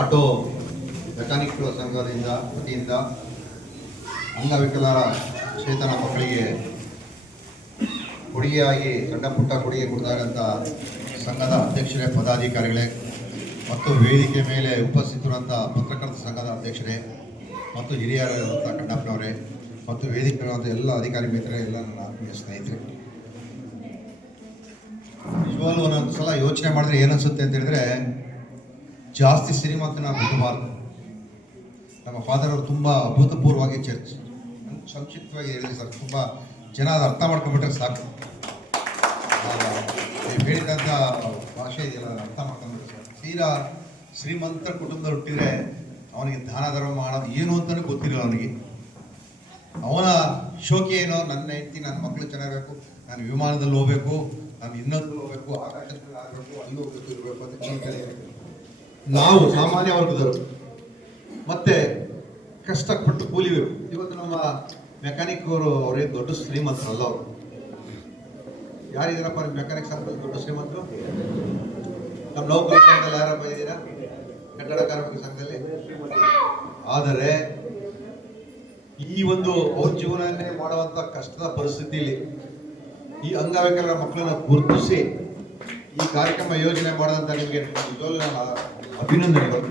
Auto ಮೆಕ್ಯಾನಿಕ್ಗಳ ಸಂಘದಿಂದ ವತಿಯಿಂದ ಅಂಗವಿಕಲರ ಚೇತನ ಮಕ್ಕಳಿಗೆ ಕೊಡುಗೆಯಾಗಿ ಸಣ್ಣ ಕೊಡುಗೆ ಕೊಡಿದಾಗಂಥ ಸಂಘದ ಅಧ್ಯಕ್ಷರೇ, ಪದಾಧಿಕಾರಿಗಳೇ ಮತ್ತು ವೇದಿಕೆ ಮೇಲೆ ಉಪಸ್ಥಿತರಂಥ ಪತ್ರಕರ್ತರ ಸಂಘದ ಅಧ್ಯಕ್ಷರೇ ಮತ್ತು ಹಿರಿಯರಾದಂಥ ಕಣ್ಣಪ್ಪನವರೇ ಮತ್ತು ವೇದಿಕೆ ಎಲ್ಲ ಅಧಿಕಾರಿ ಮಿತ್ರರೇ, ಎಲ್ಲ ನನ್ನ ಆತ್ಮೀಯ ಸ್ನೇಹಿತರೆ, ನಿಜವಾಗ್ಲೂ ಒಂದೊಂದು ಸಲ ಯೋಚನೆ ಮಾಡಿದ್ರೆ ಏನನ್ಸುತ್ತೆ ಅಂತ ಹೇಳಿದ್ರೆ, ಜಾಸ್ತಿ ಶ್ರೀಮಂತನ ಬಿಡಬಾರ್ದು. ನಮ್ಮ ಫಾದರ್ ಅವರು ತುಂಬ ಅಭೂತಪೂರ್ವವಾಗಿ ಸಂಕ್ಷಿಪ್ತವಾಗಿ ಹೇಳಿದೆ ಸರ್. ತುಂಬ ಜನ ಅದು ಅರ್ಥ ಮಾಡ್ಕೊಂಡ್ಬಿಟ್ರೆ ಸಾಕು. ಹೇಳಿದಂಥ ಭಾಷೆ ಇದೆಯಲ್ಲ, ಅದನ್ನು ಅರ್ಥ ಮಾಡ್ಕೊಂಡ್ಬಿಟ್ರೆ ಸಾಕು. ತೀರಾ ಶ್ರೀಮಂತ ಕುಟುಂಬದಲ್ಲಿ ಹುಟ್ಟಿದ್ರೆ ಅವನಿಗೆ ದಾನ ಧರ್ಮ ಮಾಡೋದು ಏನು ಅಂತಲೂ ಗೊತ್ತಿರಲ್ಲ ಅವನಿಗೆ. ಅವನ ಶೋಕಿ ಏನೋ, ನನ್ನ ಹೆಂಡತಿ ನನ್ನ ಮಕ್ಕಳು ಚೆನ್ನಾಗಬೇಕು, ನಾನು ವಿಮಾನದಲ್ಲಿ ಹೋಗ್ಬೇಕು, ನಾನು ಇನ್ನೊಂದು ಹೋಗ್ಬೇಕು, ಆಕಾಶದಲ್ಲಿ ಆಗಬೇಕು, ಅಲ್ಲಿ ಹೋಗ್ಬೇಕು, ಇರಬೇಕು ಅಂತ ಚಿಂತನೆ ಇರಬೇಕು. ನಾವು ಸಾಮಾನ್ಯ ವರ್ಗದವರು ಮತ್ತೆ ಕಷ್ಟಪಟ್ಟು ಕೂಲಿಬೇಕು. ಇವತ್ತು ನಮ್ಮ ಮೆಕ್ಯಾನಿಕ್ ಅವರೇ ದೊಡ್ಡ ಶ್ರೀಮಂತರಲ್ಲ. ಅವರು ಯಾರಿದ್ದೀರಪ್ಪ ಮೆಕ್ಯಾನಿಕ್ ಸಂಘದಲ್ಲಿ ದೊಡ್ಡ ಶ್ರೀಮಂತರು? ನಮ್ಮ ನೌಕರ ಸಂಘದಲ್ಲಿ ಯಾರಪ್ಪ ಇದ್ದೀರಾ? ಕಟ್ಟಡ ಕಾರ್ಮಿಕ ಸಂಘದಲ್ಲಿ. ಆದರೆ ಈ ಒಂದು ಅವ್ರ ಜೀವನವನ್ನೇ ಮಾಡುವಂಥ ಕಷ್ಟದ ಪರಿಸ್ಥಿತಿಯಲ್ಲಿ ಈ ಅಂಗವಿಕಲರ ಮಕ್ಕಳನ್ನು ಗುರುತಿಸಿ ಈ ಕಾರ್ಯಕ್ರಮ ಯೋಜನೆ ಮಾಡೋದಂತ ನಿಮಗೆ ಅಭಿನಂದನೆಗಳು.